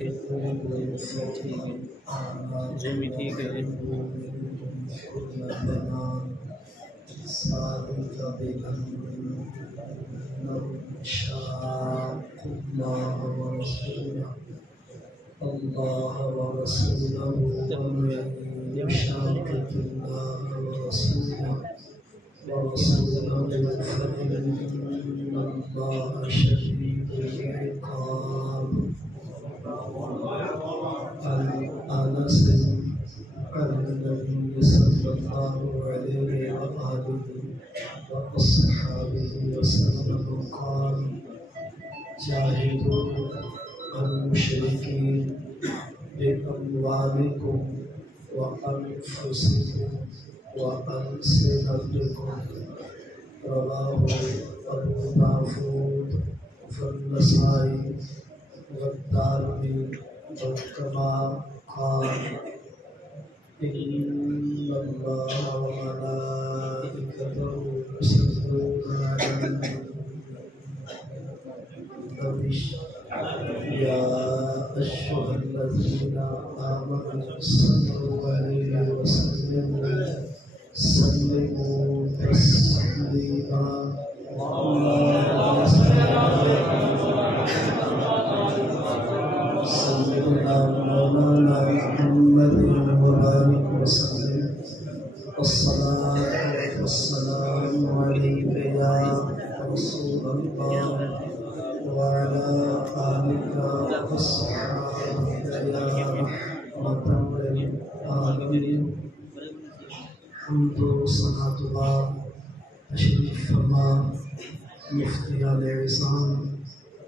کے جو بھی ٹھیک ہے الله ورسوله ومن يشاقق الله ورسوله فإن الله شديد العقاب. عن أنس عن النبي صلى الله عليه وآله وأصحابه وسلم قال: جاهدوا المشركين بأموالكم وأنفسكم وألسنتكم. رواه أبو داود والنسائي والدارمي. وكما قال: إن الله وملائكته يصلون على النبي يا أيها الذين آمنوا صلوا عليه وسلموا تسليما. اللهم صل على سيدنا مولانا محمد وبارك وسلم. الصلاة والسلام عليك يا رسول الله وعلى آلك وصحبك يا رحمة للعالمين. حمد و ثنا اللہ. تشریف فرما مفتیان اعظام،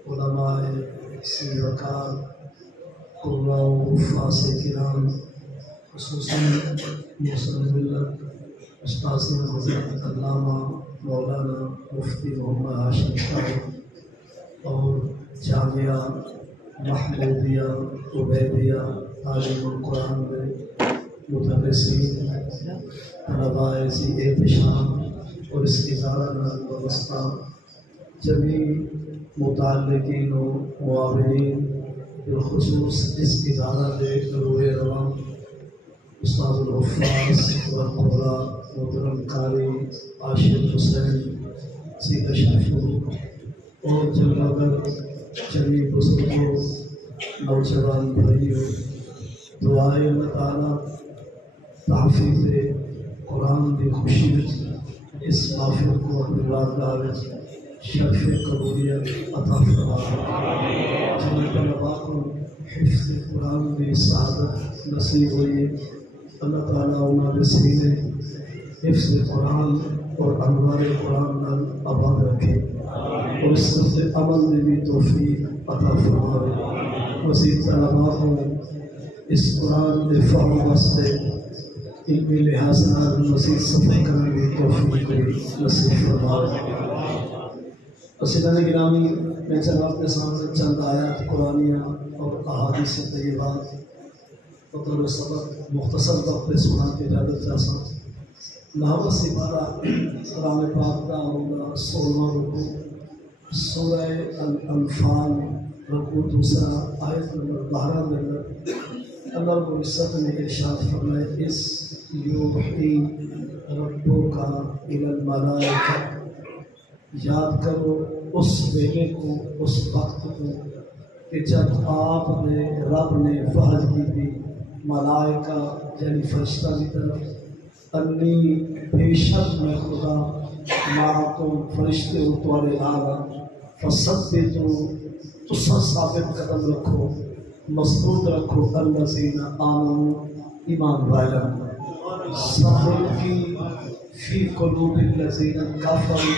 علماء سیرکار، قراء و حفاظ کرام، خصوصاً مسلم ملت استاذ حضرت علامہ مولانا مفتی محمد ہاشم صاحب اور جامعہ محمودیہ عبیدیہ تعلیم القرآن میں مدرسین، طلباء ذی احتشام اور اس ادارہ وابستہ جمیع متعلقین و معاونین، بالخصوص اس ادارہ کے روئے رواں استاد الحفاظ والقراء محترم قاری عاشق حسین سی تشریف اور جلوگر جمیع بزرگوں، نوجوان بھائیوں، دعائے اللہ تعالیٰ تحفیظ قرآن کی خوشی اس محفل کو اپنی بارگاہ میں شرف قبولیت عطا فرمائے. جن طلباء کو حفظ قرآن کی سعادت نصیب ہوئی، اللہ تعالیٰ انہوں نے سینے حفظ قرآن اور انوار قرآن نال آباد رکھے اور اس طرف عمل میں بھی توفیق عطا فرمائے. مزید طلباء کو اس قرآن کے فہم واسطے علمی لحاظ نال مزید سفر کرنے کی توفیق نصیب فرمائے. اساتذہ گرامی، میں چلا آپ کے سامنے چند آیات قرآنیہ اور احادیث طیبات بطور سبق مختصر وقت پہ سنا کے اجازت چاہتا ہوں. نحوت سے بارہ قرآن پاک کا ہوگا 16واں رکوع، سورہ الانفال رکوع دوسرا آیت نمبر 12 میں اللہ رب العزت نے ارشاد فرمائے: اس یوحی ربک الی الملائکہ، یاد کرو اس ویلے کو، اس وقت کو کہ جب آپ نے رب نے وحی کی تھی ملائکہ یعنی فرشتہ کی طرف، انی بے شک میں خدا معکم فرشتے ہو تمہارے آگا، فثبتوا تسا ثابت قدم رکھو، مضبوط رکھو، الذین آمنوا ایمان والوں، ثبت کی فی قلوب الذین کفروا،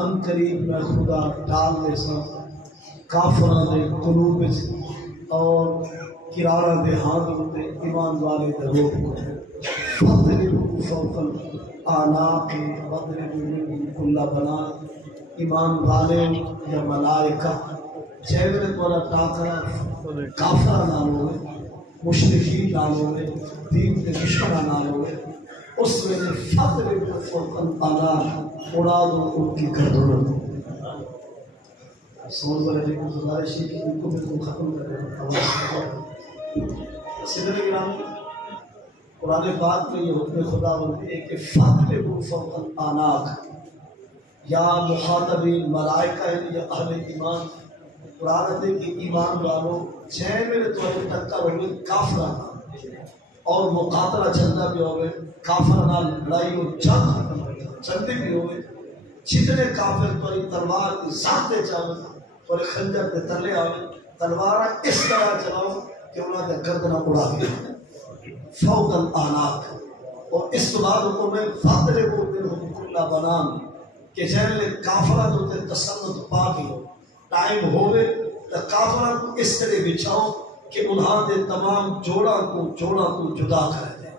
ان قریب میں خدا ڈال دے سا کافراں دے قلوب اور کرارہ دے ہاتھ ہوتے ایمان والے دے روح کو، فضربوا فوق الاعناق واضربوا منهم کل بنان. ایمان والے یا ملائکہ جیوے تولا ٹاکرا کافر نال ہوئے، مشرکین نال ہوئے، دین کے دشمن نال ہوئے، اس ویلے فضربوا فوق الاعناق، اڑا دو ان کی گردنوں. سمجھ والے کو گزارش ہے کہ ان کو بالکل ختم کریں. سیدھے گرام قرآن پاک میں یہ حکم خدا بولتے ہیں کہ فَاضْرِبُوا فَوْقَ الْأَعْنَاقِ یا مخاطبین ملائکہ یا اہل ایمان. قرآن ہے کہ ایمان والوں چھ میرے تو تک کا رہے کافرانہ اور مقاتلہ چلنا بھی ہوئے کافرانہ لڑائی اور جنگ چلتے بھی ہوئے جتنے کافر پر تلوار کی ذات دے چاہو اور خنجر دے تلے آئے تلوارہ اس طرح چلاؤ کہ انہوں نے گردنہ اڑا گیا فوق الاعناق. اور اس بعد حکم میں فَاضْرِبُوا مِنْهُمْ كُلَّ بَنَانٍ کہ جنہوں کافرہ ہوتے تسلط پا کے ٹائم ہوئے تو کافرہ کو اس طرح بچھاؤ کہ انہاں دے تمام جوڑا کو جدا کر دیں.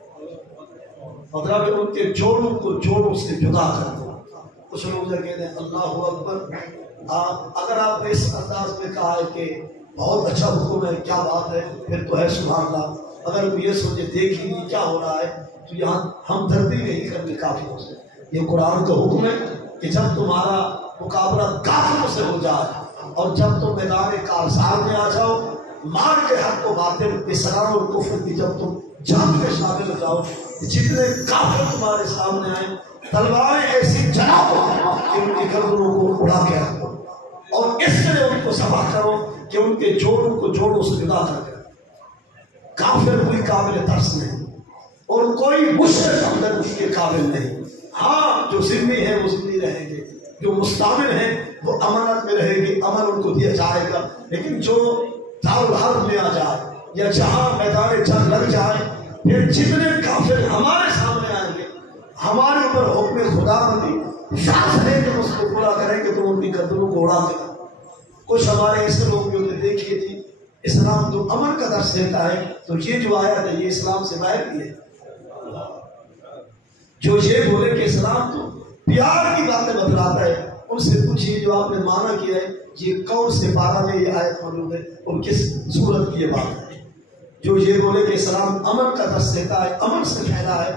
مطلب ان کے جوڑوں سے جدا کر دیں. کچھ لوگ جو کہتے ہیں اللہ اکبر. اگر آپ نے اس انداز میں کہا ہے کہ بہت اچھا حکم ہے کیا بات ہے پھر تو ہے سبحان اللہ. اگر وہ یہ سوچے دیکھ ہی کیا ہو رہا ہے تو یہاں ہم دردی نہیں کرنے کافی ہو سے. یہ قرآن کا حکم ہے کہ جب تمہارا مقابلہ کافروں سے ہو جائے اور جب تم میدان کارزار میں آ جاؤ مار کے حق و باطل اسلام اور کفر کی جب تم جنگ میں شامل ہو جاؤ جتنے کافر تمہارے سامنے آئے تلواریں ایسی چلاؤ کہ ان کی گردنوں کو اڑا کے رکھو اور اس طرح ان کو ذبح کرو کہ ان کے جوڑوں سے جدا کر دو. کافر کوئی قابل ترس نہیں اور کوئی مشرک اندر اس کے قابل نہیں. ہاں جو ذمہ ہے وہ ذمہ رہیں گے جو مستعمل ہیں وہ امانت میں رہیں گے امن ان کو دیا جائے گا. لیکن جو دارالحرب میں آ جائے یا جہاں میدان جنگ لگ جائے پھر جتنے کافر ہمارے سامنے آئیں گے ہمارے اوپر حکم خدا بندی شاخ ہے کہ اس کو پورا کریں گے تو ان کی گردنوں کو اڑا دے گا. کچھ ہمارے ایسے لوگ بھی ہوتے دیکھیے جی اسلام تو امن کا درس دیتا ہے تو یہ جو آیت ہے یہ اسلام سے باہر کی ہے. جو یہ بولے کہ اسلام تو پیار کی باتیں بتلاتا ہے ان سے پوچھیے جو آپ نے مانا کیا ہے یہ کون سے پارہ میں یہ آیت موجود ہے اور کس صورت کی یہ بات ہے. جو یہ بولے کہ اسلام امن کا درس دیتا ہے امن سے پھیلا ہے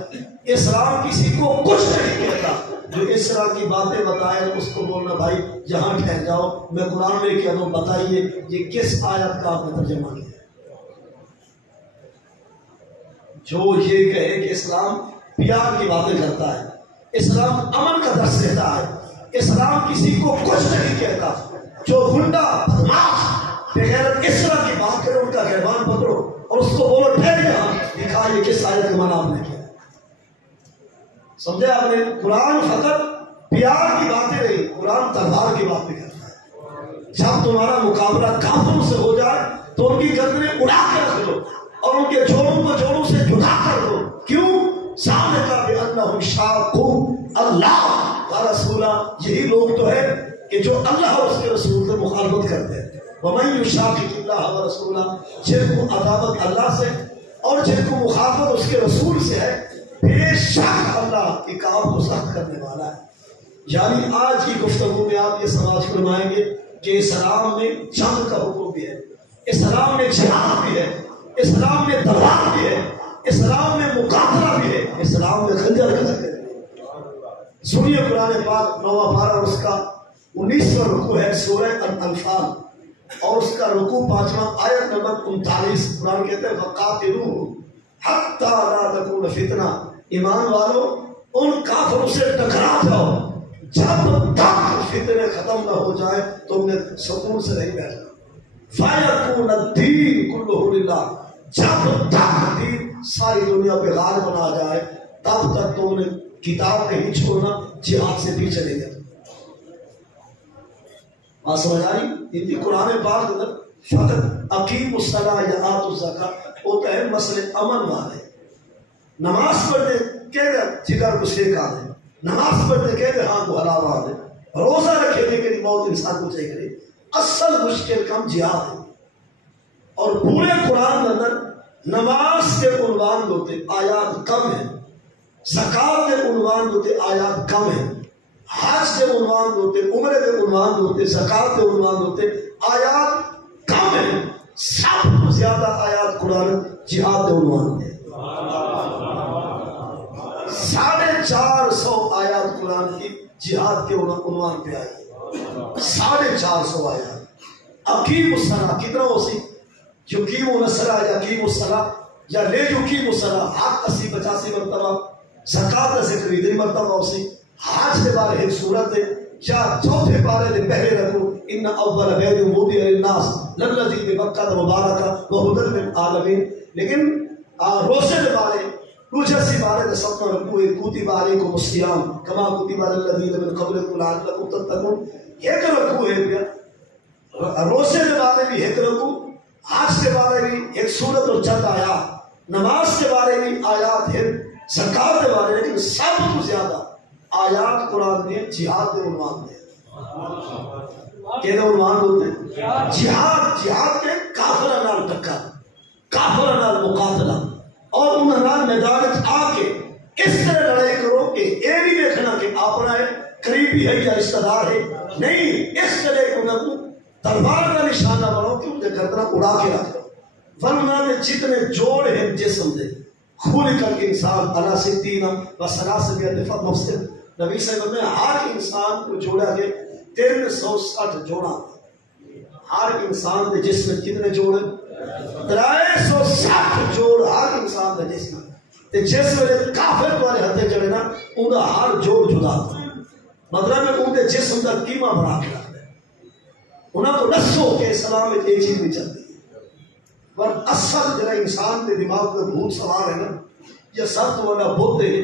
اسلام کسی کو کچھ نہیں کہتا. جو اس طرح کی باتیں بتائے اس کو بولنا بھائی یہاں ٹھہر جاؤ میں قرآن میں کہہ دوں بتائیے یہ کس آیت کا آپ نے ترجمہ کیا. جو یہ کہے کہ اسلام پیار کی باتیں کرتا ہے اسلام امن کا درس دیتا ہے اسلام کسی کو کچھ نہیں کہتا. جو گنڈا بدماش بغیر اس طرح کی بات کرے ان کا گریبان پکڑو اور اس کو بولو ٹھہر جا دکھا یہ کس آیت کا معنی آپ نے کیا. سمجھے آپ نے قرآن فقط پیار کی باتیں نہیں قرآن تلوار کی باتیں کرتا ہے. جب تمہارا مقابلہ کافروں سے ہو جائے تو ان کی گردنیں اڑا کے رکھ دو اور ان کے جوڑوں سے جدا کر دو. کیوں سامنے کا بے انہم شاقوا اللہ و رسولہ. یہی لوگ تو ہے کہ جو اللہ اور اس کے رسول سے مخالفت کرتے ہیں. ومن یشاقق اللہ و رسولہ جن کو عداوت اللہ سے اور جن کو مخالفت اس کے رسول سے ہے بے شک اللہ کے کام کو سخت کرنے والا ہے. یعنی آج کی گفتگو میں آپ یہ سماج فرمائیں گے کہ اسلام میں جنگ کا حکم بھی ہے اسلام میں جہاد بھی ہے اسلام میں تلوار بھی ہے اسلام میں مقابلہ بھی ہے اسلام میں خنجر کا ذکر ہے. سنیے قرآن پاک 9واں پارہ اور اس کا 19واں رکوع ہے سورہ الانفال اور اس کا رکوع 5واں آیت نمبر 39. قرآن کہتے ہیں وقاتلوہم حتی لا تکون فتنہ. ایمان والو ان کافروں سے ٹکرا جاؤ جب تک فتنے ختم نہ ہو جائے تم نے سکون سے نہیں بیٹھنا. فَيَكُونَ الدِّينُ كُلُّهُ لِلَّهِ. جب تک دین ساری دنیا پہ غالب بنا جائے تب تک تم نے کتاب نہیں چھوڑنا جہاد سے پیچھے نہیں جانا. بات سمجھ آئی. ان قرآن پاک اندر فقط اقیموا الصلاۃ یا آتوا الزکاۃ ہوتا ہے مسئلے امن والے. نماز پڑھتے کہہ دے جگر کو سیکا دے نماز پڑھتے کہہ دے ہاں کو ہلاوا دے روزہ رکھے دے کہ موت انسان کو چاہیے کرے. اصل مشکل کم جہاد ہے. اور پورے قرآن کے اندر نماز کے عنوان ہوتے آیات کم ہیں زکات کے عنوان ہوتے آیات کم ہیں حج کے عنوان ہوتے عمرے کے عنوان ہوتے زکات کے عنوان ہوتے آیات کم ہیں. سب سے زیادہ آیات قرآن جہاد کے عنوان ہوتے 450 آیات قرآن کی جہاد کے عنوان پہ آئی 450 آیات. اقیم الصلاۃ کتنا ہو سی یقیم الصلاۃ یا اقیم الصلاۃ یا لے یقیم الصلاۃ حق 80-85 مرتبہ زکات کا ذکر اتنی مرتبہ ہو سی حج کے بارے ایک صورت ہے یا چوتھے بارے دے پہلے رکھو ان اول بیت وضع للناس للذی ببکۃ مبارکہ وہدی للعالمین. لیکن روزے کے بارے روزے بارے ستواں رکو ہے کتب علیکم الصیام کما کتب علی الذین من قبلکم لعلکم تتقون. ایک رکو ہے روزے کے بارے بھی ایک رکو حج کے بارے بھی ایک سورت اور چند آیات نماز کے بارے بھی آیات ہے زکات کے بارے. لیکن سب تو زیادہ آیات قرآن نے جہاد کے عنوان دے کہ عنوان ہوتے ہیں جہاد کے کافرہ نال ٹکر کافرہ نال مقاتلہ اور انہوں نے میدان آ کے اس طرح لڑائی کرو کہ یہ نہیں دیکھنا کہ اپنا ہے قریبی ہے یا رشتہ دار ہے نہیں اس طرح انہوں کو تلوار کا نشانہ بناؤ کہ انہیں گردنہ اڑا کے رکھو. ورنہ میں جتنے جوڑ ہیں جسم دے خلق الانسان علی ستین و ثلاثمائۃ مفصل نبی صاحب نے ہر انسان کو جوڑا کہ 360 جوڑا. ہر انسان کے جسم میں کتنے جوڑ ہیں 360 جوڑ ہر انسان کے جسم میں. جس ویلے کافر والے ہتھے چڑھے نا ان کا ہر جوڑ جدا مطلب میں ان کے جسم کا قیمہ بڑھا کے رکھتے انہوں کو دسو کہ اسلام میں یہ چیز نہیں چلتی. پر اصل جڑا انسان کے دماغ میں بھوت سوار ہے نا یہ سب تو والا بت ہے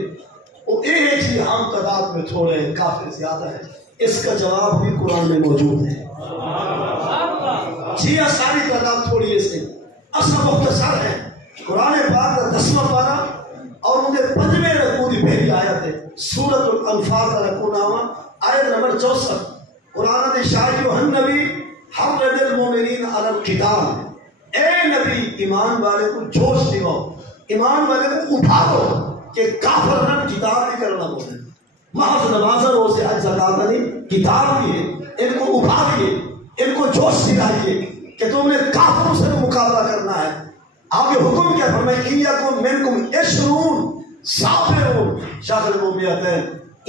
وہ ایک ہی عام تعداد میں تھوڑے ہیں کافر زیادہ ہے. اس کا جواب بھی قرآن میں موجود ہے. جی ساری تعداد تھوڑی ہے سے اصل مختصر ہے. قرآن پاک کا 10واں پارہ اور ان کے 5ویں رکوع کی پہلی آیت ہے سورۃ الانفال کا رکوع نامہ آیت نمبر 64. قرآن نے شاہی و نبی حرض المومنین علی القتال اے نبی ایمان والے کو جوش دلاؤ ایمان والے کو اٹھاؤ کہ کافر نہ کتاب نہیں کرنا بولے محض نماز روزے حج زکات نہیں کتاب بھی ہے ان کو اٹھائیے ان کو جوش دلائیے کہ تم نے کافروں سے مقابلہ کرنا ہے. آگے حکم کیا فرمائے ایاکم منکم عشرون صابرون شاغل کو بیات ہے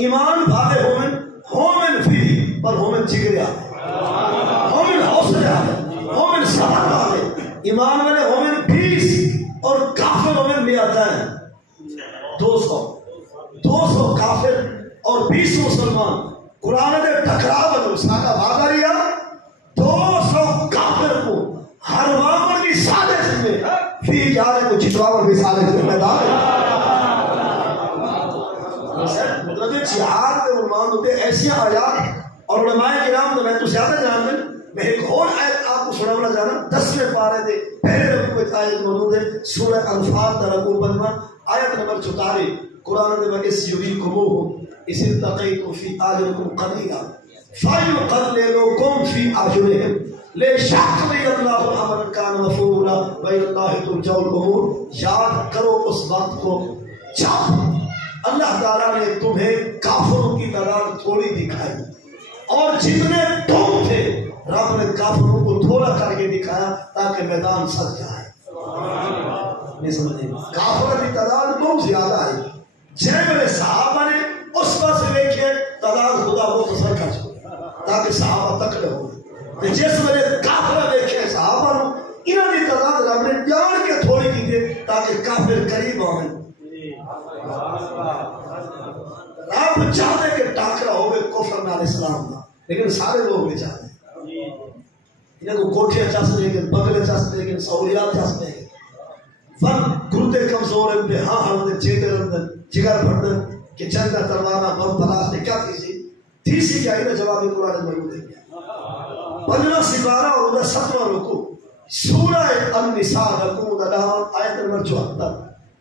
ایمان والے ہومن فی پر ہومن جگریا ہومن حوصلے والے ہومن صبر والے ایمان والے ہومن 20 اور کافر ہومن بیات ہے 200 کافر اور 20 مسلمان. قرآن نے ٹکراؤ بنو سارا وعدہ لیا 200 کافر کو ہر وامر کی سازش میں پھر جانے کو جتواور بھی سازش میں میدان مطلب جہاد کے عنوان ہوتے ایسی آیات اور علماء کرام تو میں تو زیادہ جان دیں میں ایک اور آیت آپ کو سنانا چاہنا 10ویں پارے دے پہلے رکوع میں آیت موجود ہے سورہ انفال کا رکوع 5 آیت نمبر 44. قرآن نے بس یریکموہ اس التقیتم فی آجرکم قلیلا فیقللکم فی آجرہم لیشقضی اللہ امرا کان مفعولا وإلی اللہ ترجع الامور. یاد کرو اس وقت کو جب اللہ تعالیٰ نے تمہیں کافروں کی تعداد تھوڑی دکھائی اور جتنے تم تھے رب نے کافروں کو تھوڑا کر کے دکھایا تاکہ میدان سج جائے. نہیں سمجھے کافروں کی تعداد بہت زیادہ ہے. جب میرے صحابہ نے اس پر سے دیکھے تعداد خدا بہت اثر کر چکے تاکہ صحابہ تکڑے ہو. جس میرے کافر دیکھے صحابہ نو انہوں نے تعداد رب نے جان کے تھوڑی کی دے تاکہ کافر قریب آئیں. رب چاہتے کہ ٹاکرا ہوگے کفر نال اسلام کا لیکن سارے لوگ نہیں چاہتے. انہیں کو کوٹھیاں چاہتے ہیں بگلے چاہتے ہیں سہولیات چاہتے ہیں فن گردے کمزور ہیں ہاں ہم چیتے رندن جگر پڑھن کہ چند تلوارہ بم بلاس نے کیا تھی سی کیا ہے جواب قرآن میں موجود ہے. 15 سپارہ اور 17واں رکوع سورہ النساء رکوع آیت نمبر 74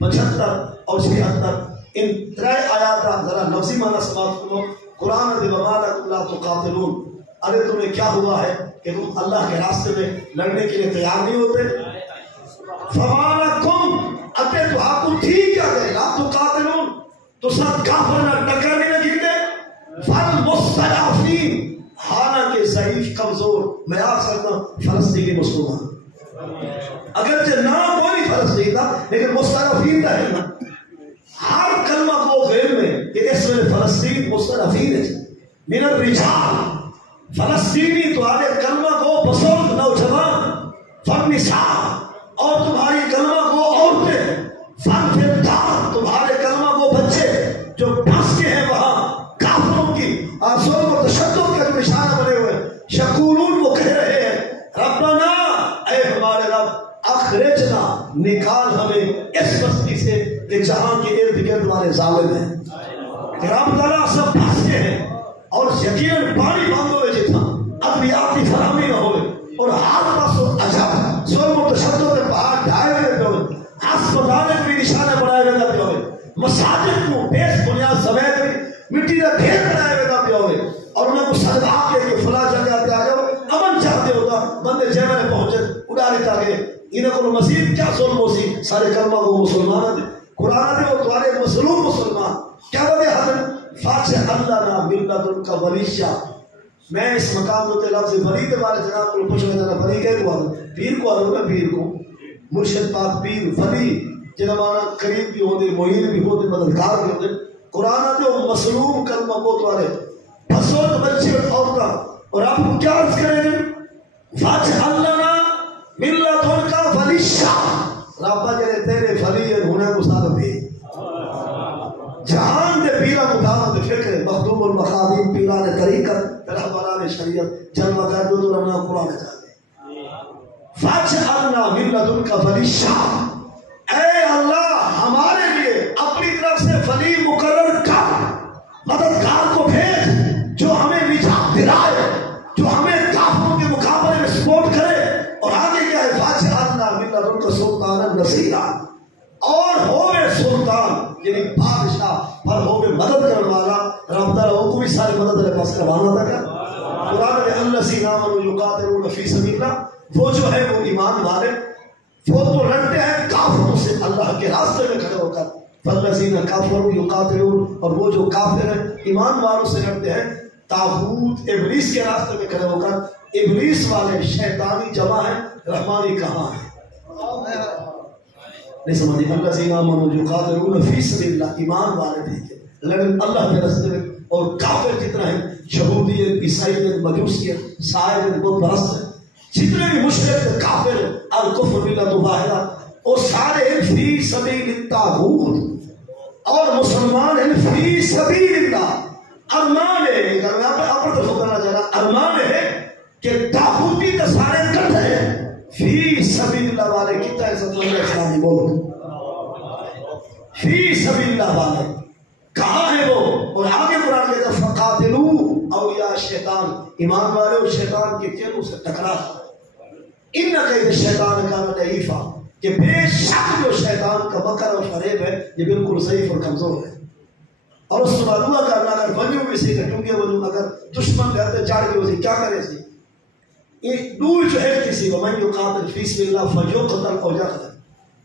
75 اور 76 ان 3 آیات ذرا لفظی معنی سماعت کرو. قرآن نے وما لکم لا تقاتلون ارے تمہیں کیا ہوا ہے کہ تم اللہ کے راستے میں لڑنے کے لیے تیار نہیں ہوتے. فما لکم اتے تو آپ کو ٹھیک کیا گئے لا تقاتلون تو سب کافر نہ ٹکرنے لگے فالمستضعفین حالانکہ ضعیف کمزور میں آ سکتا فلسطینی مسلمان اگرچہ نام کوئی فلسطین تھا لیکن مستضعفین کا ہے نا. ہر کلمہ کو غیر میں کہ اس میں فلسطین مستضعفین ہے من الرجال فلسطینی تو آگے کلمہ کو بسولت نو والنساء اور تمہاری کلمہ گو عورتیں، فانفردار تمہارے کلمہ گو بچے جو ڈس کے ہیں وہاں کافروں کی ظلم و تشدد کا جو نشانہ بنے ہوئے، یقولون وہ کہہ رہے ہیں ربنا اے ہمارے رب اخرجنا نکال ہمیں اس بستی سے کہ جہاں کے ارد گرد والے ظالم ہیں، رب تعالیٰ سب پھنس کے ہیں اور یقیناً پانی باندھو ہوئے جتنا ادویاتی فراہمی نہ ہوئے اور ہاتھ پاس عجب ظلم و تشدد کے پہاڑ ڈھائے ہوئے کرتے ہوئے، ہسپتالیں بھی نشانے بنائے ہوئے کرتے ہوئے، مساجد کو بیس بنیاد سمیت مٹی کا ڈھیر بنائے ہوئے کرتے ہوئے، اور انہیں کو صدقہ کے کہ فلاں جگہ پہ آ جاؤ امن چاہتے ہوتا بندے جیمے نے پہنچے اڑا لیتا کہ انہیں کو مزید کیا ظلم ہو سی سارے کلمہ کو مسلمان دے قرآن دے وہ تمہارے مظلوم مسلمان کیا بتے حضرت فاتح اللہ نا ملت ان کا ولیشہ. میں اس مقام ہوتے لفظ ولی کے بارے جناب کو پوچھ رہا تھا، ولی کہہ کو آدھو پیر کو آدھو نا، پیر کو مرشد پاک پیر ولی جنہاں مانا قریب بھی ہوتے معین بھی ہوتے مددگار بھی ہوتے. قرآن دے وہ مظلوم کلمہ کو تمہارے بسوت بچے اور عورتاں اور آپ کو کیا عرض کریں گے فاتح اللہ نا ملت ان کا ولیشہ رابطہ جنہیں تیرے فلی انہیں مصادف بھی جہان دے پیرا مدامت فکر مخدوم المخادیم پیران طریقت رہبران شریعت جلوہ کر دو تو رمنا قرآن جاتے فاجعلنا من لدنک ولیشا. اے اللہ ہمارے لیے اپنی طرف سے ولی مقرر کر، مددگار کو بھیج جو ہمیں نجات دلائے، جو ہمیں کافروں کے مقابلے میں سپورٹ کرے. اور آگے کیا ہے فاجعلنا من لدنک سلطانا نصیرا، اور ہوئے سلطان یعنی بادشاہ پر ہوئے مدد کرنے والا. رب تعالیٰ کو بھی ساری مدد نے پاس کروانا تھا. کیا قرآن میں الذین آمنوا یقاتلون فی سبیل اللہ، وہ جو ہے وہ ایمان والے وہ تو لڑتے ہیں کافروں سے اللہ کے راستے میں کھڑے ہو کر. فالذین کفروا یقاتلون، اور وہ جو کافر ہیں ایمان والوں سے لڑتے ہیں طاغوت ابلیس کے راستے میں کھڑے ہو کر. ابلیس والے شیطانی جمع ہیں، رحمانی کہاں ہے نہیں سمجھے. الذین آمنوا یقاتلون فی سبیل اللہ، ایمان والے ٹھیک ہے لیکن اللہ کے راستے میں. اور کافر جتنا ہے یہودیت عیسائیت مجوسیت سائر بت پرست ہیں، جتنے بھی مشرک کافر الکفر ملت واحدہ وہ سارے فی سبیل الطاغوت اور مسلمان ہیں فی سبیل اللہ. ارمان ہے اگر میں آپ کو کرنا چاہ رہا ارمان ہے کہ طاغوتی تو سارے کٹ ہیں، فی سبیل اللہ والے کتنا ہے سب اسلامی بولو فی سبیل اللہ والے کہاں ہے وہ. اور آگے قرآن کہتا ہے فقاتلوا اولیاء شیطان، ایمان والے اور شیطان کے چیلوں سے ٹکرا. ان کہتے شیطان کا ضعیفا، کہ بے شک جو شیطان کا مکر اور فریب ہے یہ بالکل ضعیف اور کمزور ہے. اور اس کو دعا کرنا اگر بنیوں میں سے کٹونگے بنوں اگر دشمن گھر چاڑ کے اسے کیا کرے سی یہ دور جو ہے کسی ومن یقاتل فی سبیل اللہ فیقتل او یقتل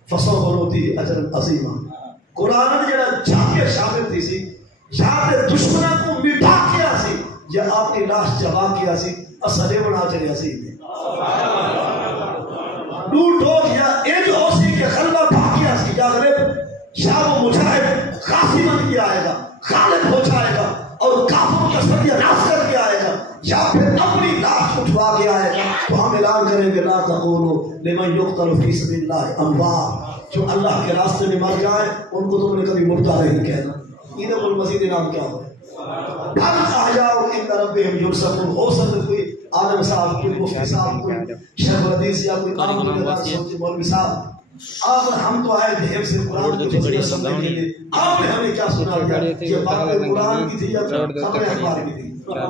فسوف نؤتیہ اجرا عظیما. قرآن نے جڑا جھاکے شامل تھی سی یا دشمنوں کو مٹا کیا سی یا اپنی لاش جما کیا سی اصلے بنا چلیا سی ڈوٹ ہو یا ایج ہو سی کہ غلبہ پا کیا سی یا غلب یا وہ مجاہد غازی بن کے آئے گا غالب ہو جائے گا اور کافروں کا ستیہ ناش کر کے آئے گا، یا پھر اپنی لاش اٹھوا کے آئے گا. تو ہم اعلان کریں گے لا تقولوا لمن یقتل فی سبیل اللہ اموات، جو اللہ کے راستے میں مر جائے ان کو تم نے کبھی مردہ نہیں کہنا. انہیں کوئی مزید انعام کیا ہو بل احیاء عند ربهم یرزقون. ہو سکتا کوئی عالم صاحب کوئی مفتی صاحب کوئی شیخ الحدیث یا کوئی عام مولوی صاحب آپ ہم تو آئے تھے حفظ قرآن کی فضیلت سننے کے لیے، آپ نے ہمیں کیا سنا دیا یہ بات قرآن کی تھی یا خبر اخبار کی تھی. قرآن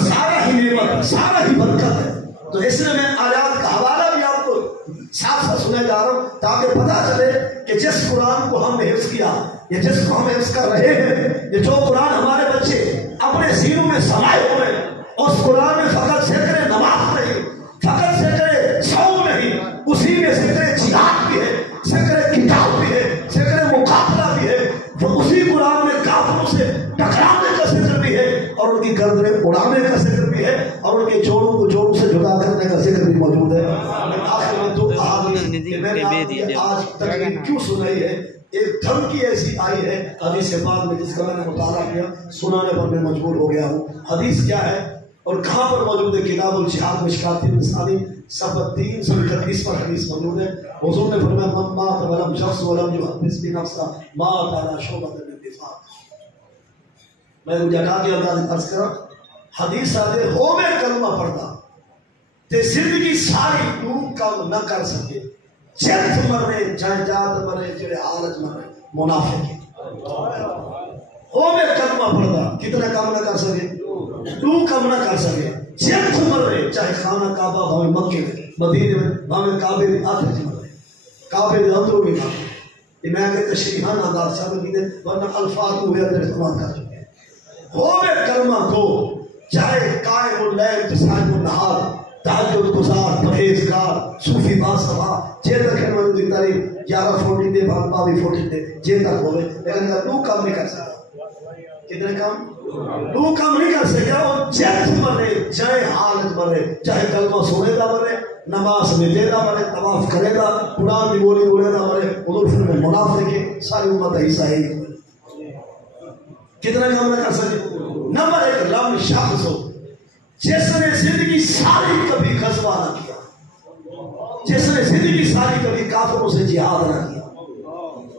سارا ہی نعمت سارا ہی برکت ہے. تو اس لیے میں آیات کا حوالہ بھی آپ کو صاف صاف سنے جا رہا ہوں تاکہ پتہ چلے کہ جس قرآن کو ہم نے حفظ کیا یا جس کو ہم حفظ کر رہے ہیں، یہ جو قرآن ہمارے بچے اپنے سینوں میں سمائے ہوئے اس قرآن میں فقط ذکر نماز نہیں، فقط ذکر صوم نہیں، اسی میں ذکر جہاد بھی ہے، ذکر کتاب بھی ہے، ذکر مقابلہ بھی ہے. وہ اسی قرآن میں کافروں سے ٹکرانے کا ذکر بھی ہے اور ان کی گردنیں اڑانے کا ذکر بھی ہے اور ان کے جوڑوں کو جوڑوں سے جدا کرنے کا ذکر بھی موجود ہے. آخر میں تو میں نے آج تقریر کیوں سنائی ہے، ایک دھمکی ایسی آئی ہے حدیث پاک میں جس کا میں نے مطالعہ کیا سنانے پر میں مجبور ہو گیا ہوں. حدیث کیا ہے اور کہاں پر موجود ہے؟ کتاب الجہاد مشکات النسانی صفحہ 331 پر حدیث موجود ہے. حضور نے فرمایا من مات ولم شخص ولم يحدث بنفسه مات على شعبۃ من النفاق. میں جگہ کے انداز عرض کرا حدیث آتے ہو میں کلمہ پڑھتا تے زندگی ساری تو کام نہ کر سکے جت مرے چاہے جات مرے جڑے حالت مرے منافق ہو میں کلمہ پڑھتا کتنا کام نہ کر سکے تو کام نہ کر سکے جت مرے چاہے خانہ کعبہ بھاوے مکے میں مدینے میں بھاوے کعبے میں آتے جی مرے کعبے میں اندروں بھی کعبے یہ میں اگر تشریحان انداز شامل کی دے ورنہ الفاظ ہوئے اندر استعمال کر چکے ہو میں کلمہ کو چاہے قائم اللیل صائم النہار تہجد گزار پرہیزگار صوفی باصبا جے تک ہے وہ دی تاریخ 11 دے 22 دے جے تک ہوئے لیکن تو کام نہیں کر سکتا کتنے کام تو کام نہیں کر سکتا وہ جت مرے چاہے حالت مرے چاہے کلمہ سنے گا مرے نماز میں دے گا مرے طواف کرے گا قرآن کی بولی بولے گا مرے حضور پھر میں منافق ہے ساری امت حصہ ہے کتنا کام نہ کر سکے نمبر ایک لم شخص ہو جس نے زندگی ساری کبھی غزوہ نہ کیا جس نے زندگی ساری کبھی کافروں سے جہاد نہ کیا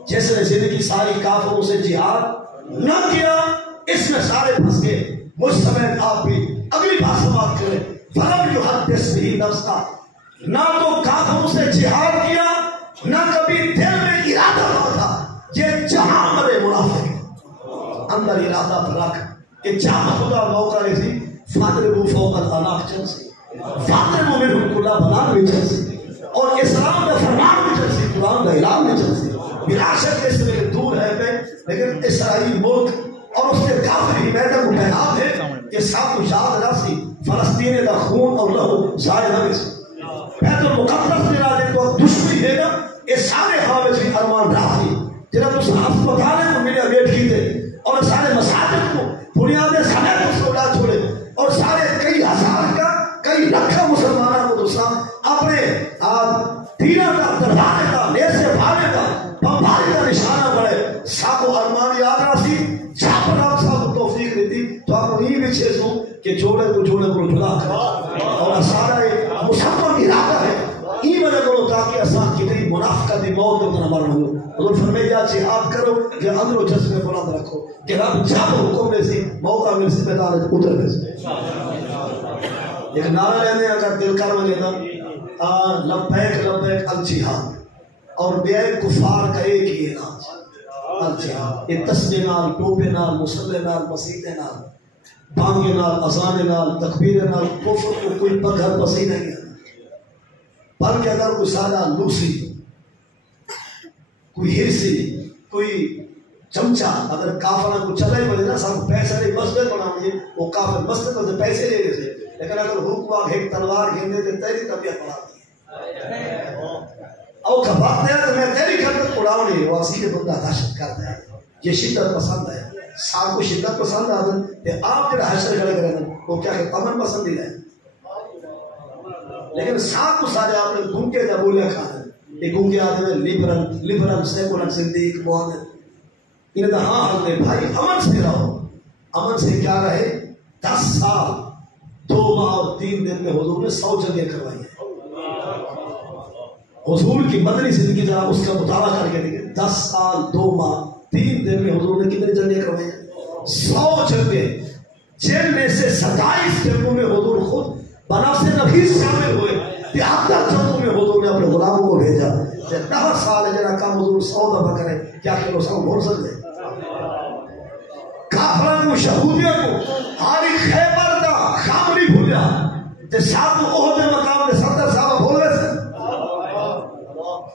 جس نے زندگی ساری کافروں سے جہاد نہ کیا اس میں سارے پھنس گئے مجھ سمیت آپ بھی اگلی بات سماعت کریں فلم یحدث به نفسہ نہ تو کافروں سے جہاد کیا نہ کبھی دل میں ارادہ ہوا تھا یہ جہاں مرے منافق اندر ارادہ پر رکھ کہ جہاں خدا موقع رسی فاضربوا فوق الاناق چلسی فاضربوا منهم كل بنان بھی چلسی اور اسلام کا فرمان بھی چلسی قرآن کا اعلان بھی چلسی بلا شک اس میں دور ہے میں لیکن اسرائیل ملک اور اس کے کافر ہی میدان کو پیغام ہے کہ سب کو یاد رسی فلسطین کا خون اور لہو ضائع نہ بچے بیت المقدس میں راجے تو دشمنی ہے نا یہ سارے حاوج کی ارمان راسی جنہاں تو ہسپتالیں کو ملے ویٹ کی تھے اور سارے مساجد کو بنیادیں سمیت کو سوڑا چھوڑے اور سارے کئی ہزار کا کئی لکھا مسلمانوں کو دوسرا اپنے تیرہ کا دروازے کا نیسے بھاگے کا بمباری کا نشانہ بڑھے ساکو ارمان یاد راسی چھاپ راب ساکو توفیق دیتی تو آپ کو نہیں بچھے سو کہ جوڑے کو جدا کرے اور سارا مسلمان ارادہ ہے این وجہ کرو تاکہ اسان کتنی منافقت دی موت کو نہ مرنا ہو حضور فرمایا جہاد کرو کہ اندر و جسم میں بلند رکھو کہ رب جب حکم میں سے موقع میں سے میدان اتر دے ایک نعرہ لینے اگر دل کر میں لیتا لبیک لبیک الجہاد اور بے کفار کا ایک ہی اعلان الجہاد یہ تسبیح نال ٹوپے نال مصلی نال مسیحے نال بانگے نال اذان نال تکبیر نال کفر کو کوئی پگھر پسی نہیں ہے بلکہ اگر کوئی سادہ لوسی کوئی ہرسی کوئی چمچہ اگر کافرہ کو چلے بولے نا سب پیسے نہیں مسجد بنا دیے وہ کافر مسجد میں پیسے لے رہے تھے لیکن اگر حکم ایک تلوار گھیرنے تھے تیری طبیعت بنا دی او کباب دیا تو میں تیری خدمت اڑاؤ نہیں وہ اسی بندہ دہشت کرتا ہے یہ شدت پسند ہے سب کو شدت پسند آتا ہے کہ آپ جڑا حشر کھڑے کریں وہ کیا کہ امن پسند ہی ہے لیکن ساتھ کو سارے آپ نے گنگے جا بولے کھانا یہ گنگے آدھے لبرل سیکولر صدیق محمد انہیں کہا ہاں ہم نے بھائی امن سے رہو امن سے کیا رہے 10 سال 2 ماہ اور 3 دن میں حضور نے 100 جنگیں کروائی ہیں حضور کی مدنی زندگی ذرا اس کا مطالعہ کر کے دیکھیں 10 سال 2 ماہ 3 دن میں حضور نے کتنی جنگیں کروائی ہیں 100 جنگیں جن میں سے 27 جنگوں میں حضور خود بنفس نفیس شامل ہوئے 73 جنگوں میں حضور نے اپنے غلاموں کو بھیجا 10 سال ہے جنہا کام حضور 100 دفعہ کرے کیا کہ وہ سب بھول سکتے کافران کو شہودیہ کو حالی خیبر دا خام نہیں بھولیا تے صاحب کو عہد مقام دے 70 صاحب بھول رہے سے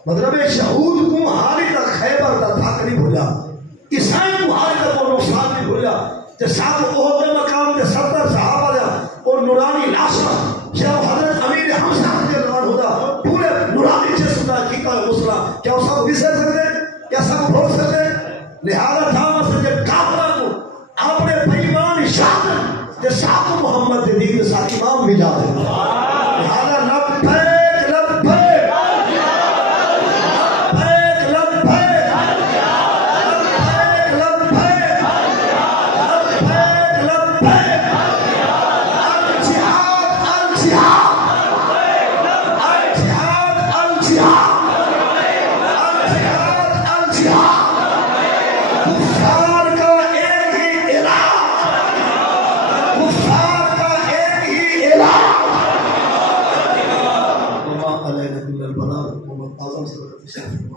مطلب شہود کو حالی دا خیبر دا تھاک نہیں بھولیا عیسائی کو حالی دا وہ نقصان نہیں بھولیا تے صاحب کو عہد مقام دے 70 صحابہ دیا اور نورانی لاشا جب حضرت امیر حمزہ کے نوان ہوتا پورے نورانی جسم دا کیتا ہے مسئلہ کیا وہ سب بسر سکتے کیا سب بھول سکتے لہذا تھا مسجد کافرہ کو اپنے پیمان شاہد کہ صاحب محمد دین ساتھ امام بھی جاتے ہیں لہذا لبیک لبیک لبیک لبیک لبیک لبیک اعظم صدقت شریف